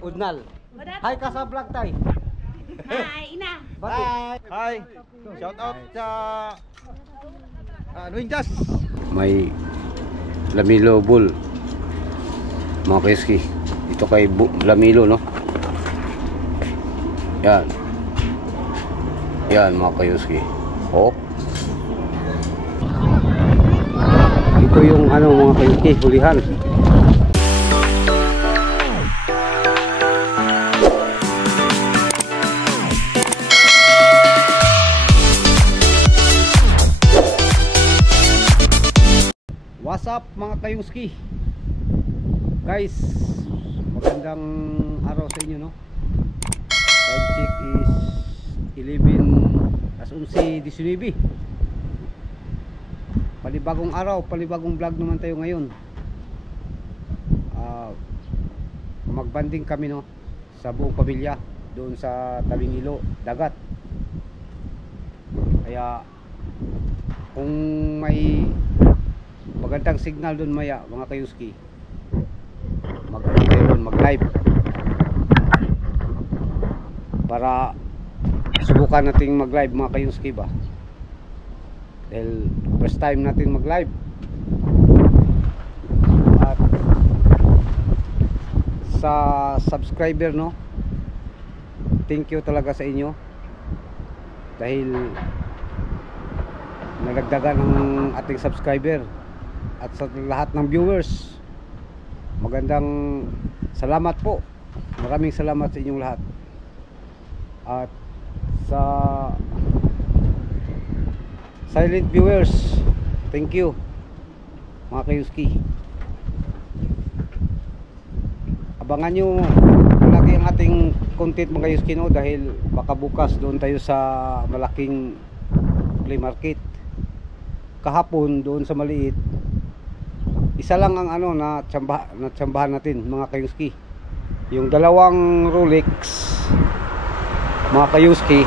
Udnal. Hi ka sa vlog tay. Hi, ina. Hi. Hi. Shout out sa Ninjas. May Lamilo Bull mga kaiski dito kay Lamilo, no? Yan mga kaiski. Oh, ito yung ano mga kaiski, hulihan. What's up mga kayuski? Guys, magandang araw sa inyo, no? Time check is 11:19. Panibagong araw, panibagong vlog naman tayo ngayon. Magbanding kami, no? Sa buong pamilya doon sa tabing ilo, dagat. Kaya kung may magandang signal doon maya mga kayuski, mag-ano tayo doon, mag-live para subukan nating mag-live mga kayuski ba, dahil first time natin mag-live. At sa subscriber, no, thank you talaga sa inyo dahil nalagdagan ang ating subscriber. At sa lahat ng viewers, magandang salamat po. Maraming salamat sa inyong lahat. At sa silent viewers, thank you mga kayuski. Abangan nyo lagi ang ating content mga kayuski, no? Dahil baka bukas doon tayo sa malaking flea market. Kahapon doon sa maliit, isa lang ang ano na tsambahan natin mga kayuski, yung dalawang Rolex mga kayuski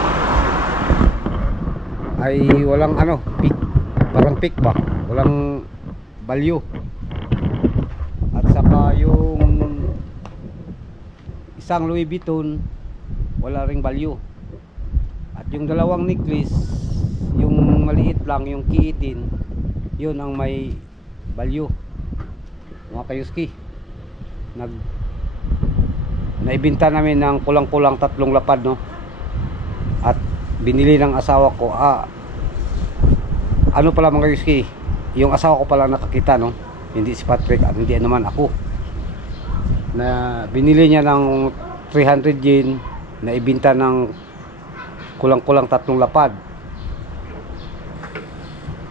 ay walang ano, pick, parang pick ba, walang value. At saka yung isang Louis Vuitton wala ring value. At yung dalawang necklace, yung maliit lang, yung kiitin, yun ang may value mga kayuski. Naibenta namin ng kulang-kulang 3 lapad, no? At binili ng asawa ko, ano pala mga kayuski, yung asawa ko pala nakakita, no? Hindi si Patrick at hindi naman ako. Na binili niya ng 300 yen, naibenta ng kulang-kulang 3 lapad.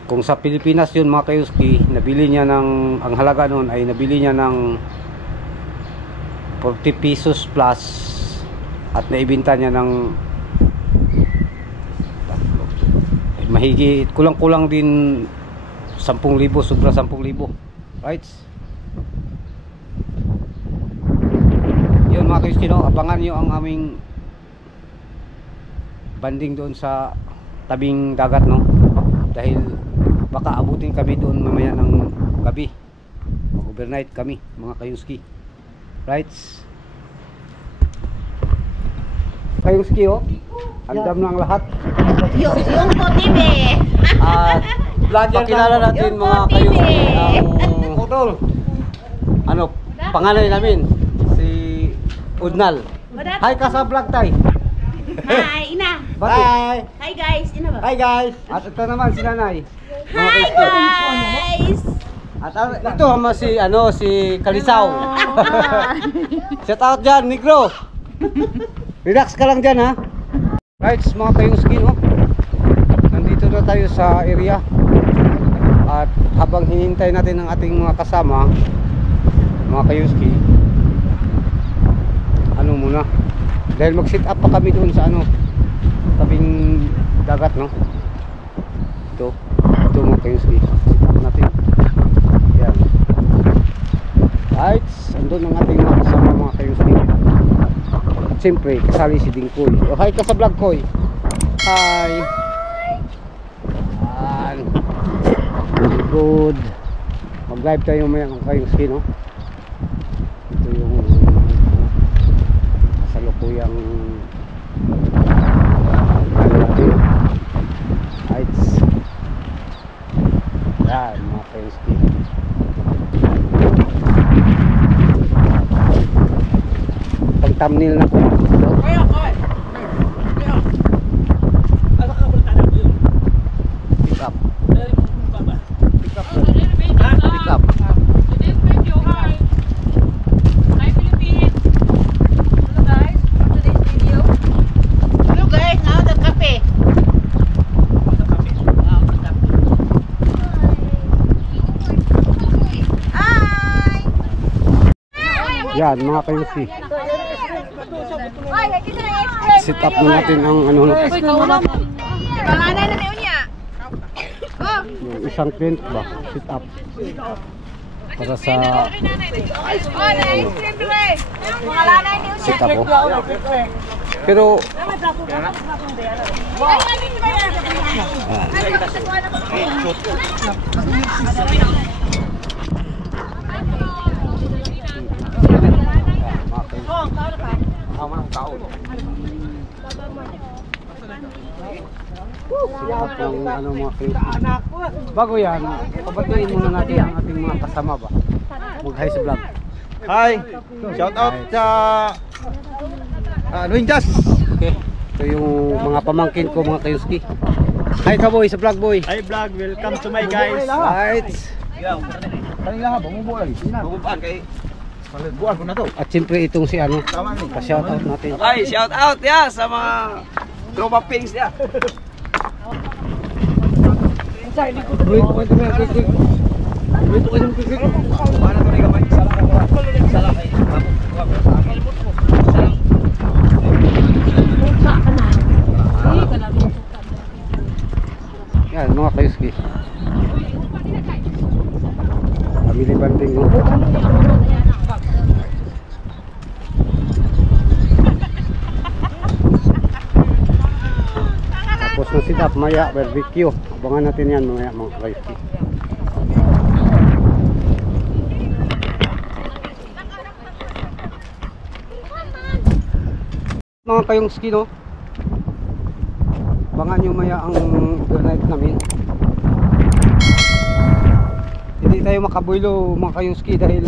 Kung sa Pilipinas yun mga kayuski, nabili niya ng, ang halaga nun ay nabili niya ng 40 pesos plus, at naibenta niya ng mahigit, kulang-kulang din 10,000, sobra 10,000, right? Yun mga kayuski, no? Abangan nyo ang aming banding doon sa tabing dagat, no? Dahil baka abutin kami doon mamaya ng gabi, mag-overnight kami mga kayuski, right? Kayuski, oh, andam lang lahat. Yung po TV. At pakilala natin mga kayuski ang putol, ano, panganay namin, si Udnal. Hi ka sa vlog tay. Hi, ina. Hi. Hi guys, ina ba? Hi guys. At ito naman si nanay. Hi guys. At ito naman si ano, si Kalisaw. Shout out dyan, Negro. Relax ka lang dyan, ha. Right, mga kayuski, no? Nandito na tayo sa area. At habang hinihintay natin ang ating mga kasama, mga kayuski, ano muna, dahil mag-sit up pa kami doon sa ano, tabing dagat, no? Ito mga kayuski, sit up natin. Yan. Right, andun ang ating mga kasama mga kayuski. At siyempre, kasali si Dingkoy. O, hi ka sa vlog, Koy. Hi. Yan. Good. Mag-live tayo maya ng kayuski, no? Ito yung thumbnail na ko. Pick up. Pick up. Hello guys, now the kape. Hi! Yan mga kayuski. Sit up na natin ang ano no. Pangalan na niya. Yung isang tent ba? Sit up. Para sa sit up oh. Pero ang ano mga kayuski. Bago yan, pabatiin muna natin ang ating mga kasama ba. Mag-hi sa vlog. Hi! Shout out sa Nuinjas! Okay. Ito yung mga pamangkin ko mga kayuski. Hi ka boy sa vlog boy. Hi vlog, welcome to my guys. Right. Kanila ha, bumubuan. Bumubuan kay buwan ko na to. At siyempre itong si ano, pa-shout out natin. Ay, shout out ya sa mga tropa pings ya. Yan mga kayuski. Family banding no. Tapos na sit up maya barbecue. Abangan natin yan mamaya mga kayuski. Mga kayuski no. Abangan nyo maya ang overnight namin. Hindi tayo makabuylo mga kayuski dahil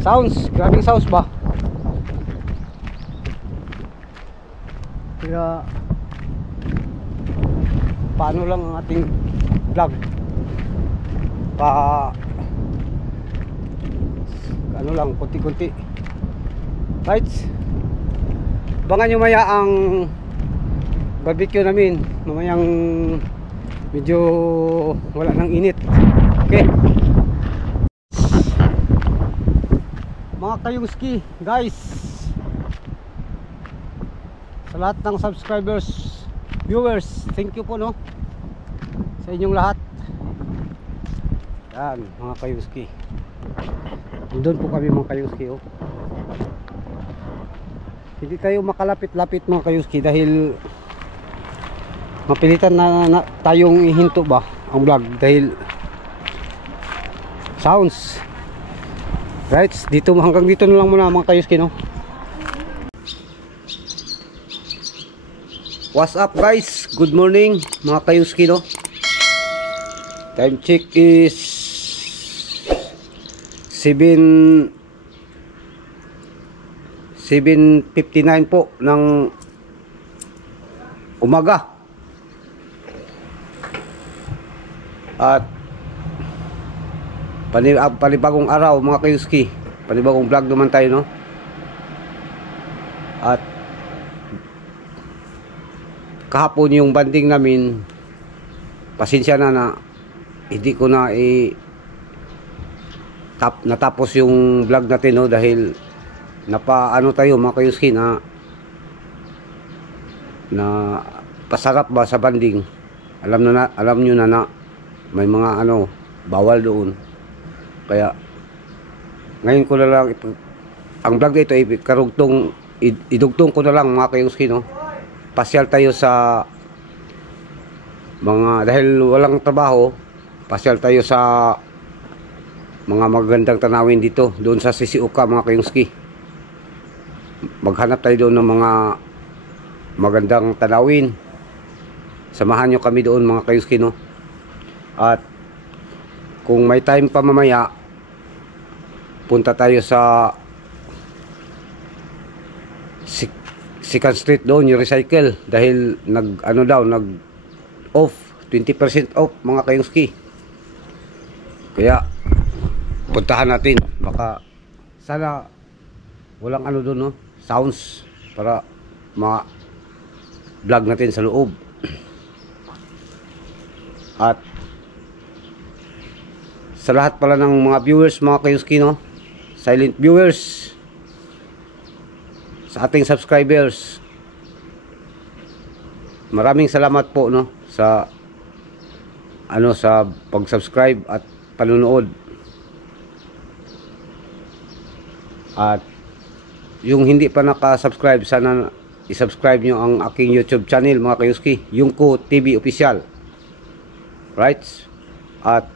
sounds, grabing sounds ba? Kaya paano lang ang ating vlog ano lang, kunti-kunti. Right? Abangan nyo maya ang barbecue namin mamayang medyo wala nang init. Okay mga kayuski guys, sa lahat ng subscribers, viewers, thank you po no sa inyong lahat. Yan mga kayuski, doon po kami mga kayuski oh. Hindi tayo makalapit-lapit mga kayuski dahil mapilitan na tayong ihinto ba ang vlog dahil sounds. Right, dito hanggang dito na lang muna mga kayuski no. What's up guys? Good morning mga kayuski no. Time check is 7:59 po ng umaga. At panibagong araw mga kayuski, panibagong vlog naman tayo no. At kahapon yung banding namin, pasensya na hindi ko na natapos yung vlog natin no dahil napaano tayo mga kayuski na pasarap ba sa banding. Alam nyo na may mga ano bawal doon, kaya ngayon ko na lang ang vlog dito ay karugtong idugtong ko na lang mga kayuski no. Pasyal tayo sa mga, dahil walang trabaho, pasyal tayo sa mga magandang tanawin dito doon sa Sisiuka mga kayuski. Maghanap tayo doon ng mga magandang tanawin. Samahan nyo kami doon mga kayuski no. At kung may time pa mamaya, punta tayo sa Second Street doon yung recycle dahil nag off 20% off mga kayuski. Kaya puntahan natin, baka sana walang doon, no, sounds para vlog natin sa loob. At sa lahat pala ng mga viewers mga kayuski, no, silent viewers, sa ating subscribers, maraming salamat po, no, sa sa pag-subscribe at panunood. At yung hindi pa naka-subscribe, sana i-subscribe nyo ang aking YouTube channel mga kayuski, Yungko TV Official. Right? At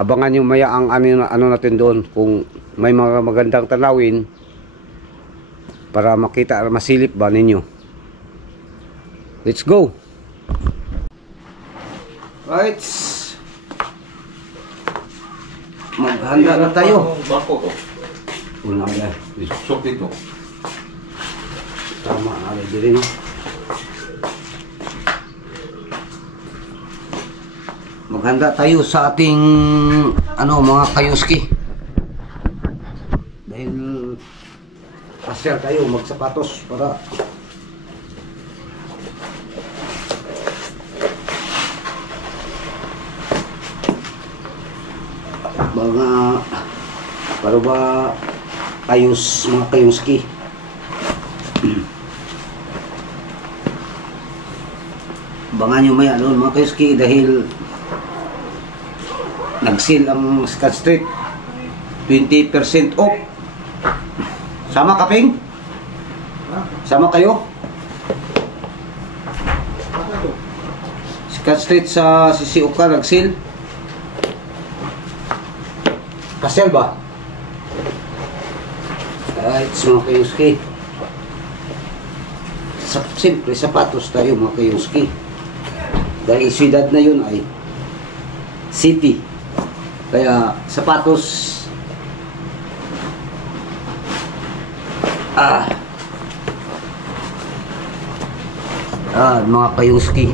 abangan nyo maya ang ano natin doon, kung may mga magandang tanawin para makita, masilip ba ninyo. Let's go. Right, maghanda na tayo. Bako to. Una na, Isusok dito. tama na din, no. Maghanda tayo sa ating mga kayuski. Dahil pasyal tayo, magsapatos para para ba mga kayuski. Abangan nyo maya doon mga kayuski dahil nag-sale ang Second Street, 20% off. Sama kaping? Sama kayo? Second Street sa Sisiuka nag-sale. Pasel ba? Right, mga kayuski. Siyempre, sapatos tayo mga kayuski. Dahil siyudad na yun ay city. Kaya sapatos mga kayuski.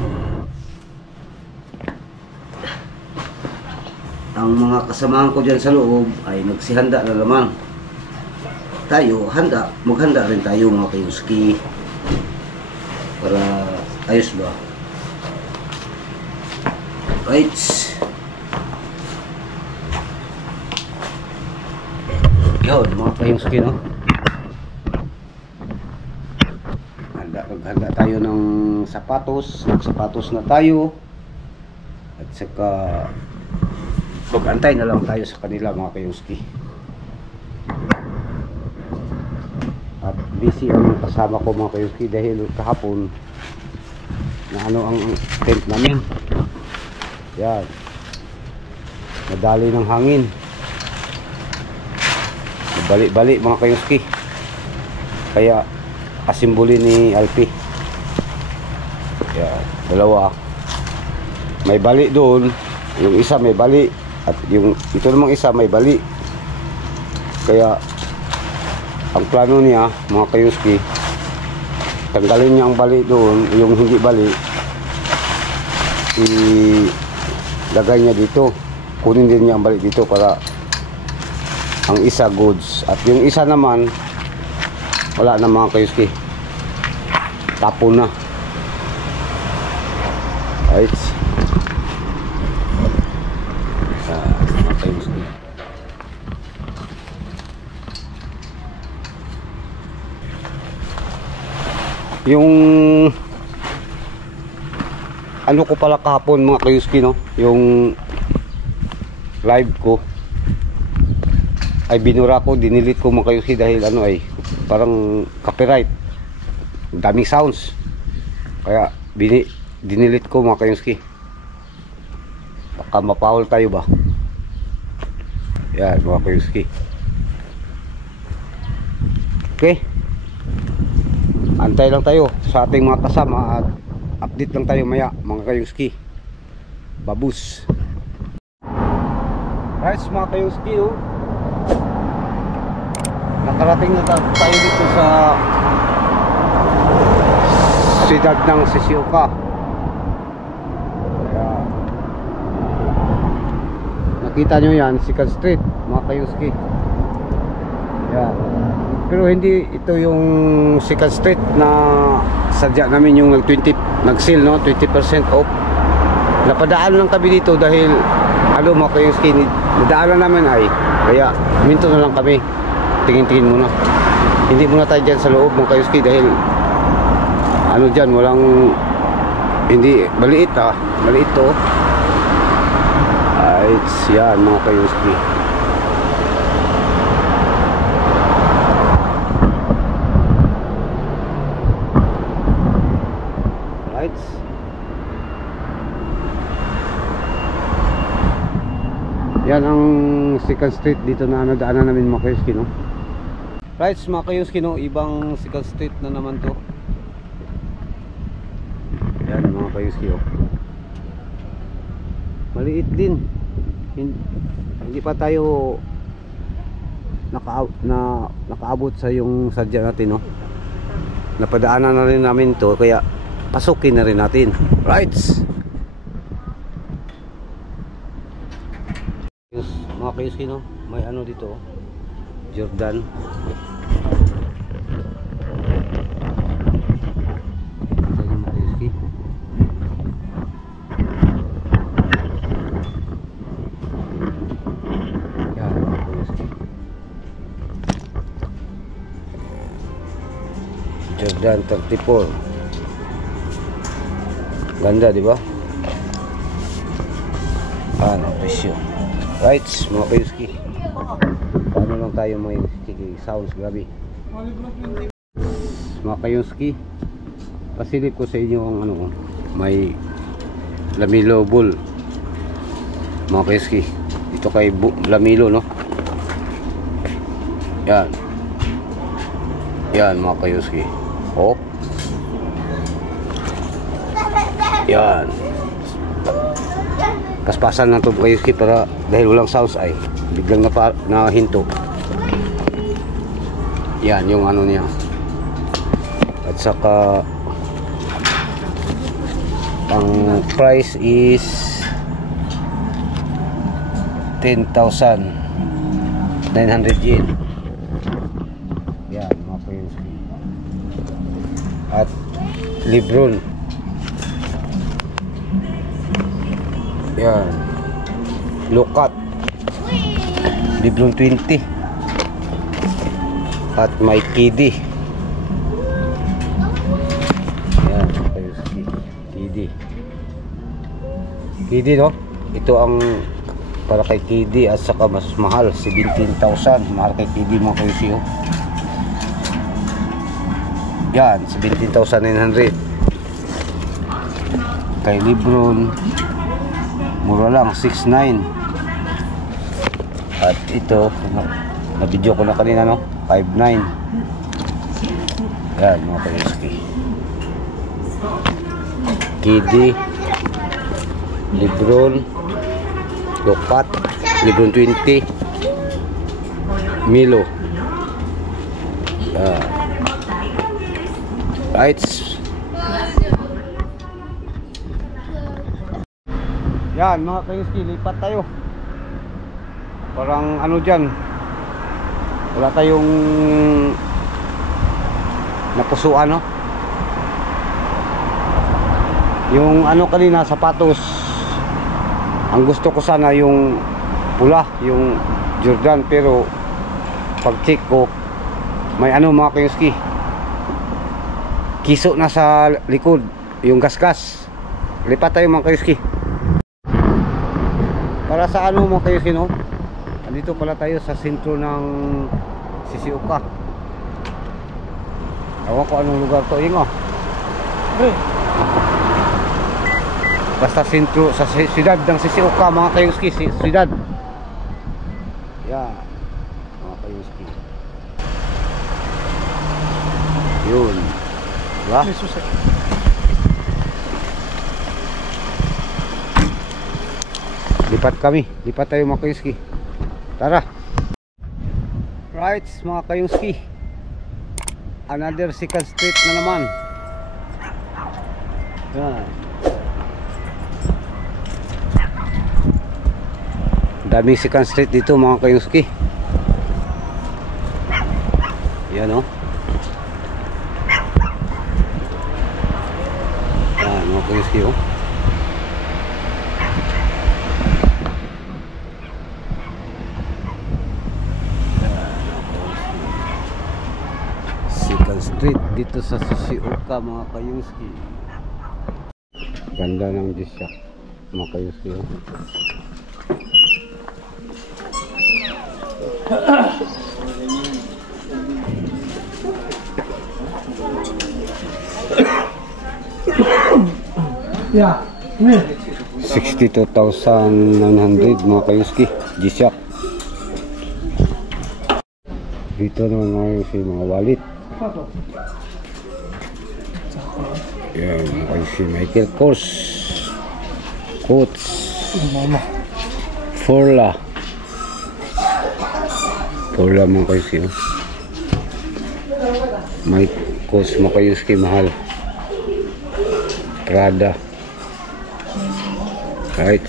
Ang mga kasamahan ko dyan sa loob ay nagsihanda na naman. Tayo, maghanda rin tayo mga kayuski para ayos ba. Right. Yun mga kayuski, no. Maghanda tayo ng sapatos. Nagsapatos na tayo. At saka mag-antay na lang tayo sa kanila mga kayuski. At busy ang kasama ko mga kayuski dahil kahapon na ang tent namin. Yan, nadali ng hangin, balik-balik mga kayuski. Kaya asimbuli ni Alpi. Yan, dalawa may balik doon, yung isa may balik at yung ito namang isa may bali. Kaya ang plano niya mga kayuski, tanggalin niya ang bali doon, yung hindi bali ilagay niya dito, kunin din niya ang bali dito para ang isa goods at yung isa naman wala na mga kayuski, tapon na. Right. Yung ano ko pala kahapon mga kayuski, no, yung live ko ay binura ko, dinilit ko mga kayuski dahil ay parang copyright, daming sounds, kaya dinilit ko mga kayuski, baka mapawal tayo ba. Yan mga kayuski. Okay, antay lang tayo sa ating mga kasama at update lang tayo maya mga kayuski. Babus. Right mga kayuski, oh. nakarating na tayo dito sa siyudad ng Shizuoka. Kaya nakita nyo yan, Second Street mga kayuski. Yan. Pero hindi ito yung Second Street na sadya namin yung nag-sale, no? 20% off. Napadaan lang kami dito dahil ano mga kayuski, nadaanan namin ay kaya minto na lang kami, tingin-tingin muna, hindi muna tayo dyan sa loob mga kayuski dahil ano dyan, walang, hindi, maliit maliit to. It's yan mga kayuski. Right. Yan ang Second Street dito na nadaanan namin mga kayuski, no? Right mga kayuski, no? Ibang Second Street na naman to. Yan mga kayuski, oh. Maliit din. Hindi pa tayo nakaabot sa yung sadya natin, no? Napadaanan na rin namin to kaya pasukin na rin natin. Right. Mga kayuski, no? May ano dito, Jordan. Jordan 34. Ganda, di ba? Ano presyo? Right, mga kayuski. Paano lang tayo may sounds, grabe. Mga kayuski, pasilip ko sa inyo ang ano, may Lamilo Bull. Mga kayuski, ito kay Lamilo, no? Yan. Yan mga kayuski. Oh. Yan. Paspasan na to kayuski para dahil walang sounds ay biglang nahinto. Yan yung ano niya. At saka ang price is 10,900 yen. Yan mga kayuski. At Lebron. Yan. Lokat. Lebron 20. At may KD. Yan mga kayuski. KD, no? Ito ang para kay KD at saka mas mahal, 17,000. Mahal kay KD mga kayuski, oh. Yan, 17,900. Kay Lebron mura lang, 6,900. At ito na video ko na kanina, no, 5,900. Yan mga kayuski. KD, Lebron, Lokat, Lebron 20, Milo. Right. Yan mga kayuski, lipat tayo. Parang ano dyan, wala tayong napusuan, no? Yung ano kanina, sapatos, ang gusto ko sana yung pula, yung Jordan, pero pag check ko may ano mga kayuski, kiso na sa likod, yung gasgas. Lipat tayo mga kayuski. Para sa ano mga kayuski, no? Andito pala tayo sa sentro ng Shizuoka. Ewan ko anong lugar to, yung basta sentro sa siyudad ng Shizuoka mga kayuski, siyudad. Yeah, mga kayuski. Yun. Diba? Lipat kami. Lipat tayo mga kayuski. Tara. Right, mga kayuski, another second street na naman. Yan. Daming second street dito mga kayuski. Yan o. Yan mga kayuski o. Street dito sa Shizuoka mga kayuski. Ganda ng disya mga kayuski oh. Yeah. 62,900 mga kayuski disya. Dito naman mga wallet. Yan, okay, si Michael Kors, Coats, Forla mga kayuski oh. Mike Kors mga kayuski, mahal. Prada. Right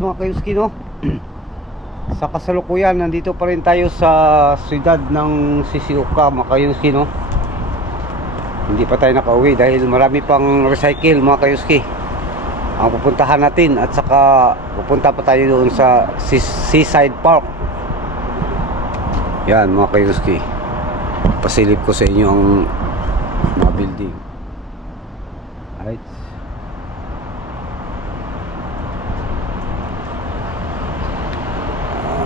mga kayuski no. Sa kasalukuyan nandito pa rin tayo sa siyudad ng Shizuoka mga kayuski no. Hindi pa tayo nakauwi dahil marami pang recycle mga kayuski ang pupuntahan natin, at saka pupunta pa tayo doon sa Seaside Park. Yan mga kayuski, pasilip ko sa inyo ang mga building. Right.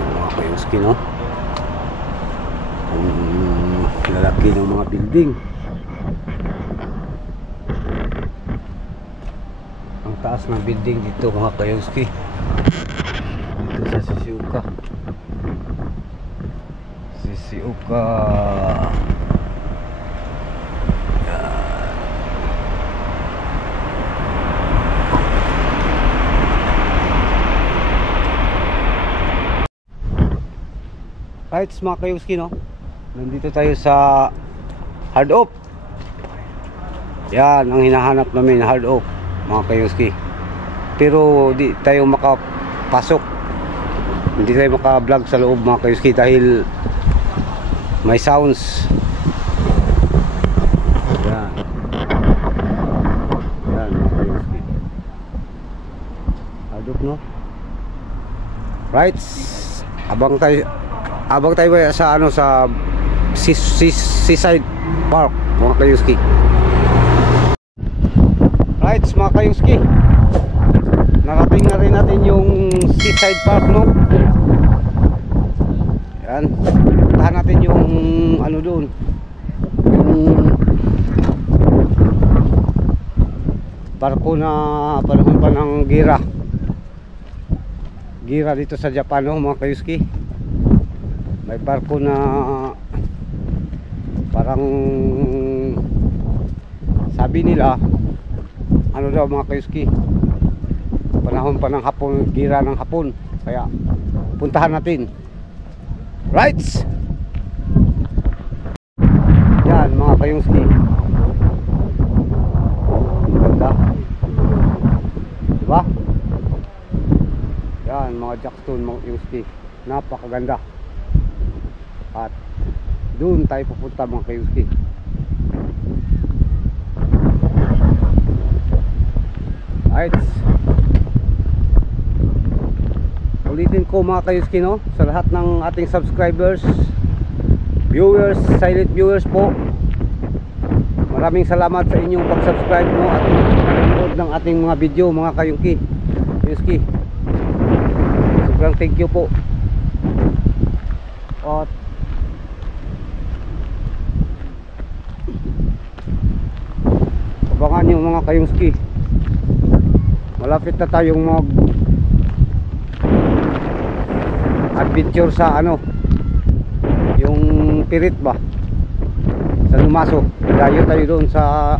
Mga kayuski no, ang lalaki ng mga building. Ang taas ng building dito mga kayuski, dito sa Shizuoka. Right mga kayuski no, nandito tayo sa Hard Oak. Yan ang hinahanap namin, Hard Oak mga kayuski. Pero di tayo makapasok, hindi tayo maka-vlog sa loob mga kayuski dahil may sounds. Yan. Yan mga kayuski, Hard Oak no. Right, abang tayo sa ano, sa Seaside Park mga kayuski. Right mga kayuski, narating na rin natin yung Seaside Park no. Yan, puntahan natin yung ano doon, yung barko na panahon pa ng gira dito sa Japan no mga kayuski. May barko na parang sabi nila ano daw mga kayuski, panahon pa ng Hapon, gira ng Hapon, kaya puntahan natin. Right, yan mga kayuski, ganda diba? Yan mga jackstone mga kayuski, napakaganda. At doon tayo pupunta mga kayuski. Right, ulitin ko mga kayuski no, sa lahat ng ating subscribers, viewers, silent viewers po, maraming salamat sa inyong pag-subscribe mo at panonood ng ating mga video mga kayuski. Sobrang thank you po. At abangan nyo mga kayuski, malapit na tayong mag adventure sa ano, yung Pirit ba, sa Lumaso. Layo tayo doon sa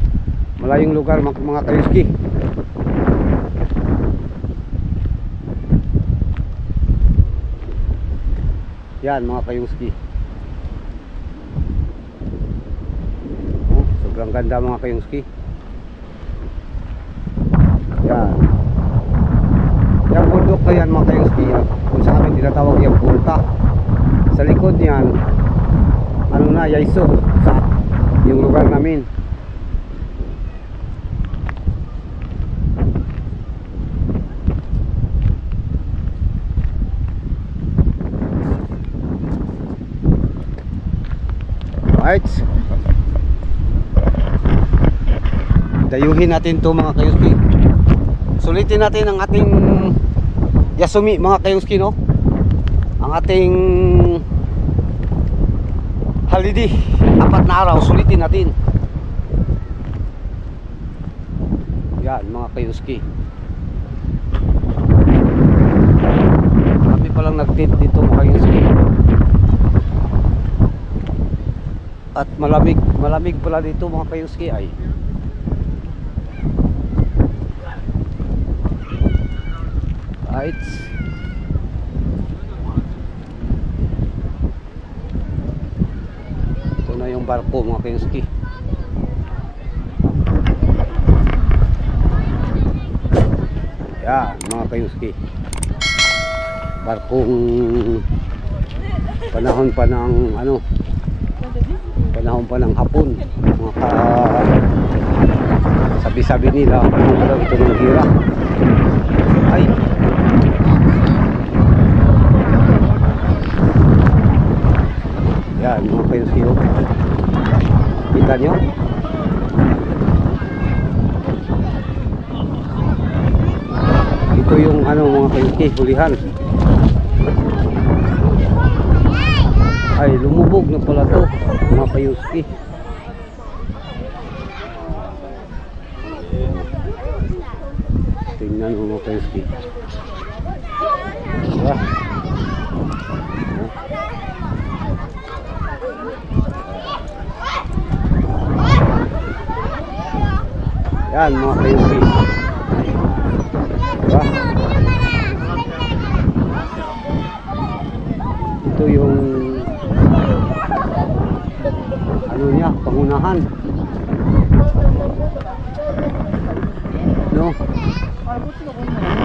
malayong lugar mga kayuski. Yan mga kayuski. Oh, sobrang ganda mga kayuski. Yan. Yung bundok na yan mga kayuski, kung sa amin tinatawag yung punta. Sa likod niyan, ano na, Yaiso, sa yung lugar namin. Right. Dayuhin natin to mga kayuski. Sulitin natin ang ating Yasumi mga kayuski, no? Ang ating holiday, 4 na araw, sulitin natin. Yan mga kayuski. Kami palang nag-tent dito mga kayuski. At malamig pala dito mga kayuski ay. Right. Ito na yung barko mga kayuski. Yan mga kayuski. Barkong panahon pa ng ano, panahon pa ng hapon, mga sabi-sabi nila panahon ito ng hira. Ay, yan mga kayuski, kita nyo ito yung ano mga kayuski, hulihan. Ay, lumubog na pala to mga kayuski. Tingnan mo mga kayuski. Diba? Yan mga kayuski. Diba? Ito yung ano niya, pangunahan, no?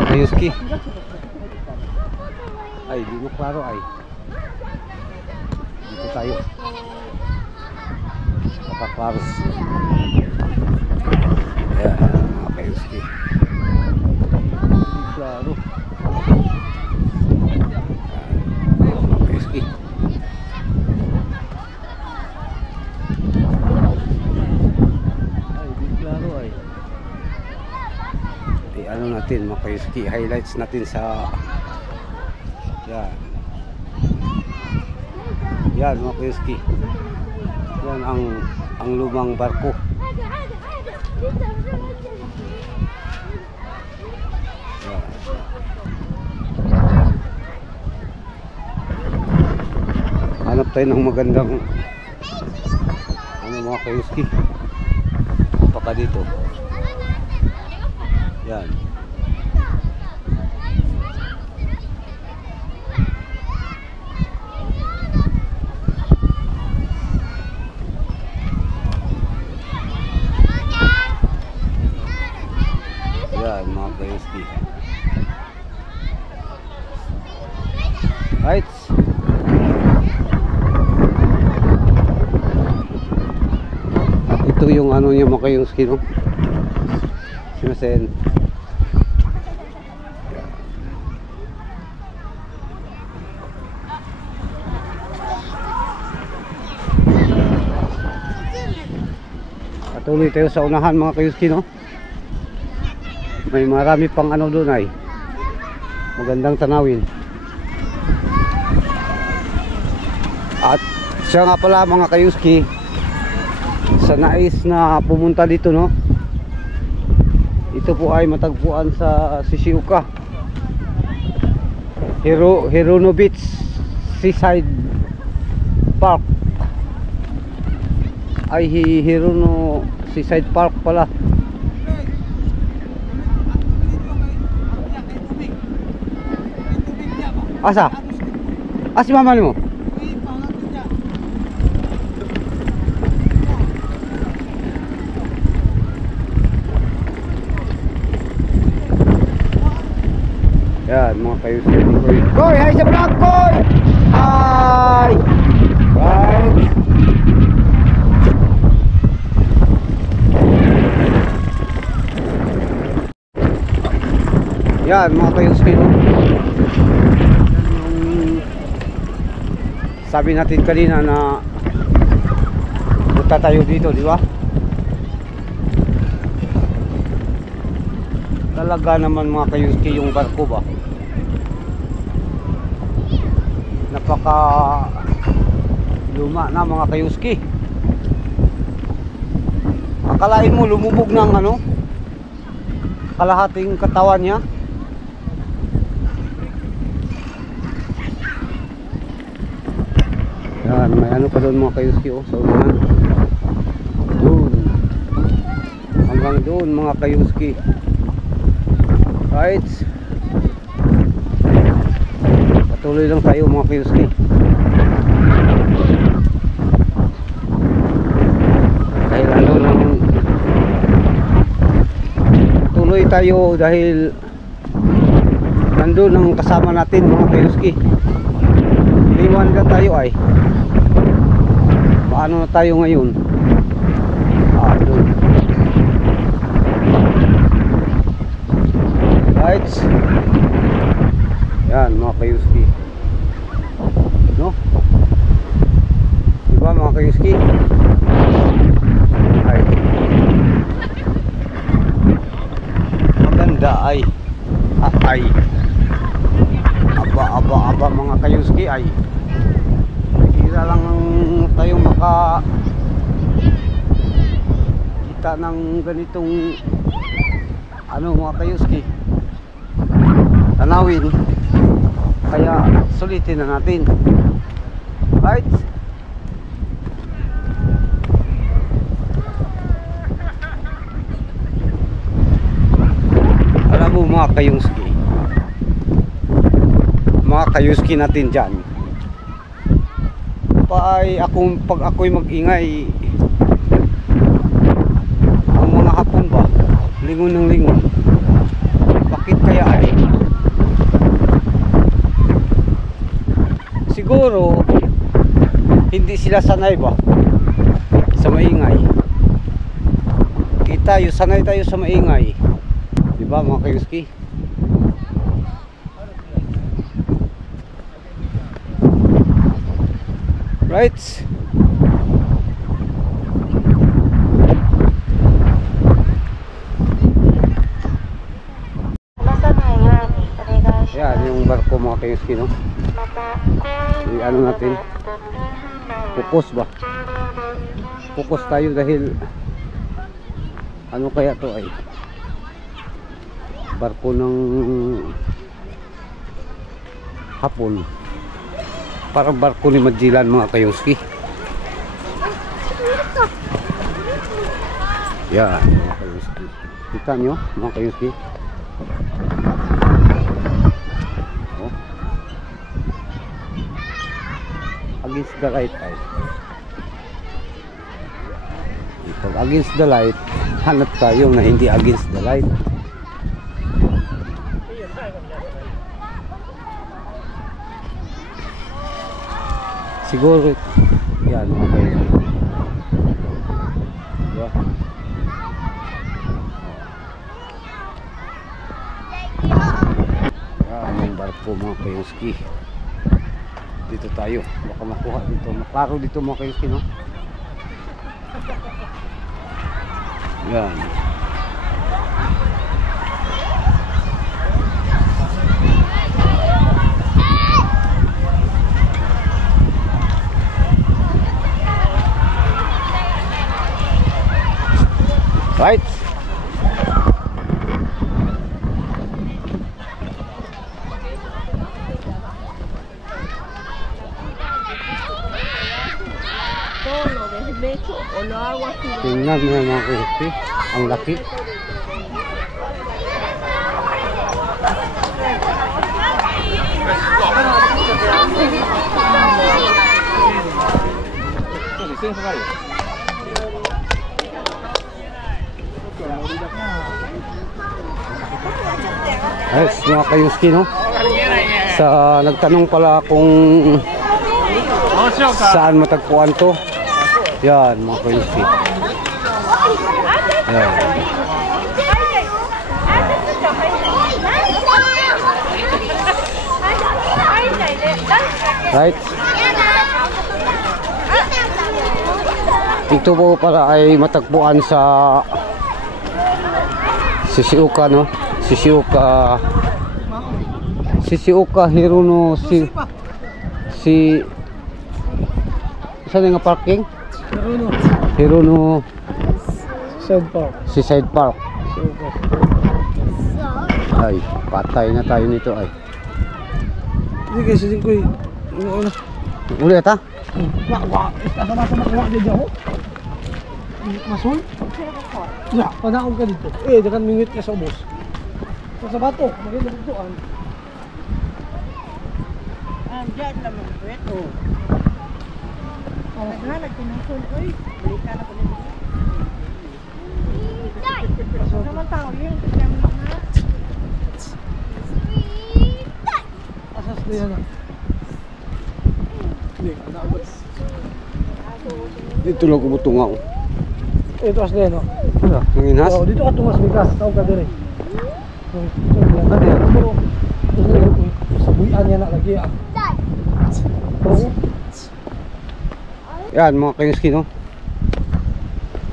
Kayuski. Ay, di mo klaro ay. Dito tayo. Kapaklaros. Ayan, mga kayuski. Di klaro. Kayuski. Ano natin mga kayuski, highlights natin sa yan mga kayuski. Yan ang lumang barko. Yan. Hanap tayo ng magandang ano mga kayuski, paka dito. Yan. Yan mga kayuski. Right. Ito yung ano niya mga kayuski, no? Sinasen. Patuloy tayo sa unahan mga kayuski, no? May marami pang ano doon ay magandang tanawin. At siya nga pala mga kayuski, sa nais na pumunta dito, no? Ito po ay matagpuan sa Shizuoka, Hirono Beach Seaside Park. Ay, Hirono Seaside Park pala. Asa? Si mama mo? Yan mga kayuski. Koy, hi sa vlog, Koy! Hi! Right. Yan mga kayuski, no? Sabi natin kanina na punta tayo dito, di ba? Talaga naman mga kayuski yung barko ba? Napaka luma na mga kayuski. Akalain mo lumubog ng ano? Kalahating katawan niya. Yan, may ano pa doon mga kayuski, oh, sa unahan. Doon. Hanggang doon mga kayuski. Right. Patuloy lang tayo mga kayuski. Dahil ano lang, tuloy tayo dahil nandun ang kasama natin mga kayuski. Iwan ka tayo ay. Paano na tayo ngayon? Doon. Right. Yan mga kayuski. No? Diba mga kayuski? Ay. Maganda ay. Ay. Aba mga kayuski ay. Kira lang tayo maka kita ng ganitong ano mga kayuski tanawin, kaya sulitin na natin. Right. Alam mo mga kayuski natin dyan, pag ako'y mag-ingay ang mga hapon ba, lingon ng lingon, bakit kaya ay? Siguro hindi sila sanay ba sa maingay. Tayo sanay tayo sa maingay, di ba mga kayuski? Right. Yan yung barko mga kayuski, no? Ano natin? Focus ba? Focus tayo dahil ano kaya to ay barko ng hapon. Parang barko ni Magellan mga kayuski. Yan mga kayuski. Kita nyo mga kayuski. Oh. Against the light ay. Pag against the light, hanap tayo na hindi against the light. Siguro yan mga kayuski. Diba? Yan yung barko mga kayuski. Dito tayo, baka makuha dito, maklaro dito mga kayuski, no? Yan. Right. Tingnan mo mga kayuski, ang laki. Ayos mga kayuski, no? Nagtanong pala kung saan matagpuan to. Yan, mga kayuski. Yan. Right? Ito po pala ay matagpuan sa Shizuoka, no? Shizuoka Hirono saan nga parking? Hirono Side Park. Ay, patay na tayo nito ay. Hindi kasi ko Ulit ha? Sama-sama dia jauh. Masuk. Ya, panaog ka dito. Jangan mingit ka sa ubos. Sa bato, maganda ditoan. Diyan naman, wait. Oh. Naghalag ko ng sul. Uy, balik ka na ko nito. Pasok naman tao yun. Asas dia na. Dito lang kumutungaw. Ito as dia no. Nanginas? Oh, dito ka tungas bigas, tao ka dire. Sabuyan niya na lagi ah. Oh. Yan mga kayuski, no?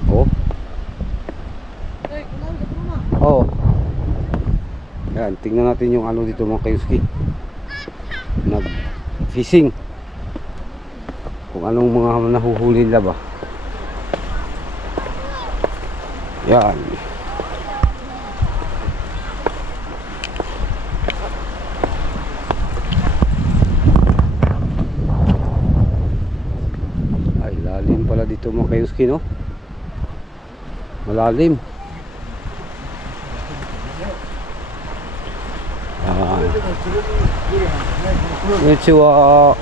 Oh. Oh. Yan, tingnan natin yung ano dito mga kayuski. Nag-fishing. Kung anong mga nahuhuli nila ba. Yan. Ay, lalim pala dito mga kayuski, no? Malalim. Yan. Medyo ano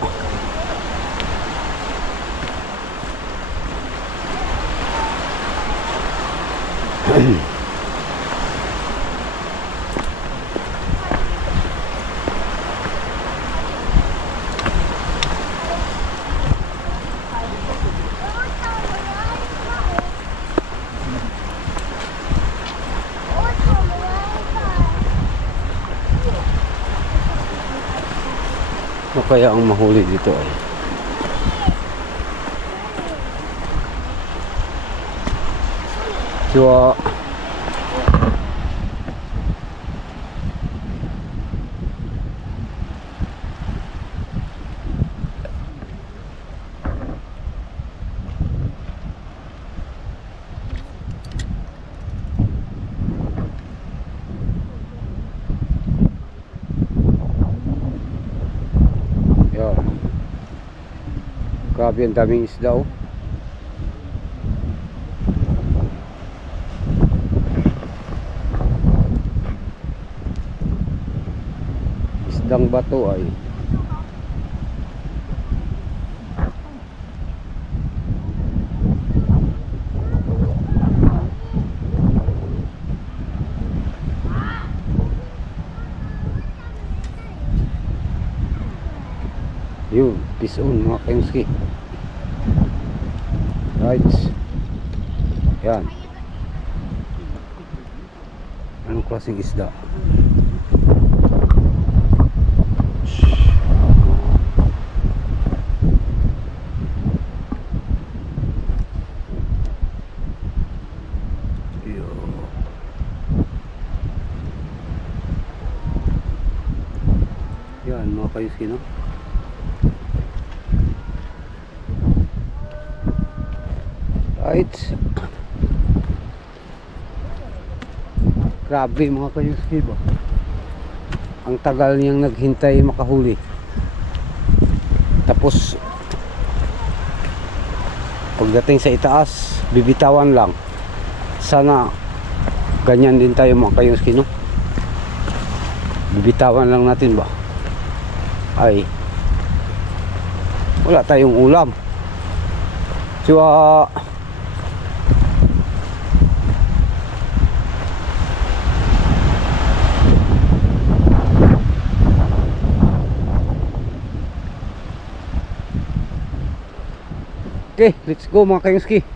kaya ang mahuli dito ay? So, grabe ang daming isda, oh. Isdang bato ay yun, pison mga kayuski. Right. Yan. Anong klaseng isda? Yan mga kayuski, no? Right. Grabe mga kayuski ba? Ang tagal niyang naghintay makahuli. Tapos pagdating sa itaas, bibitawan lang. Sana ganyan din tayo mga kayuski, no? Bibitawan lang natin ba? Ay wala tayong ulam. So Okay, let's go mga kayuski.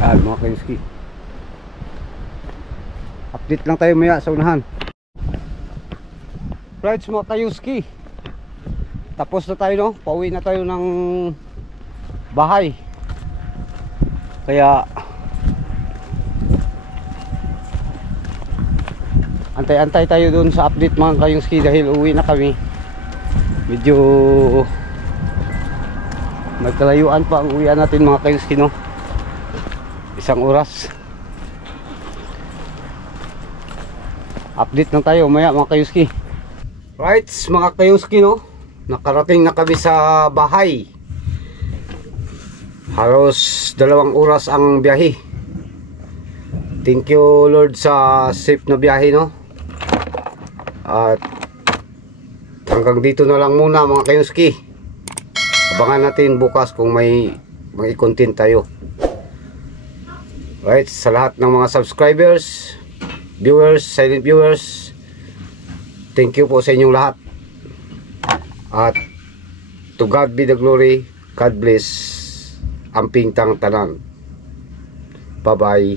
Mga kayuski, update lang tayo maya sa unahan. Right mga kayuski, tapos na tayo, no? Pauwi na tayo ng bahay. Kaya antay-antay tayo dun sa update mga kayuski, dahil uwi na kami. Medyo magkalayuan pa ang uwian natin mga kayuski, no? 1 oras. Update lang tayo maya mga kayuski. Right mga kayuski, no? Nakarating na kami sa bahay. Halos 2 oras ang biyahe. Thank you Lord sa safe na biyahe, no? At hanggang dito na lang muna mga kayuski. Abangan natin bukas kung may content tayo. Right, sa lahat ng mga subscribers, viewers, silent viewers, thank you po sa inyong lahat. At to God be the glory. God bless. Amping tang tanan. Bye bye.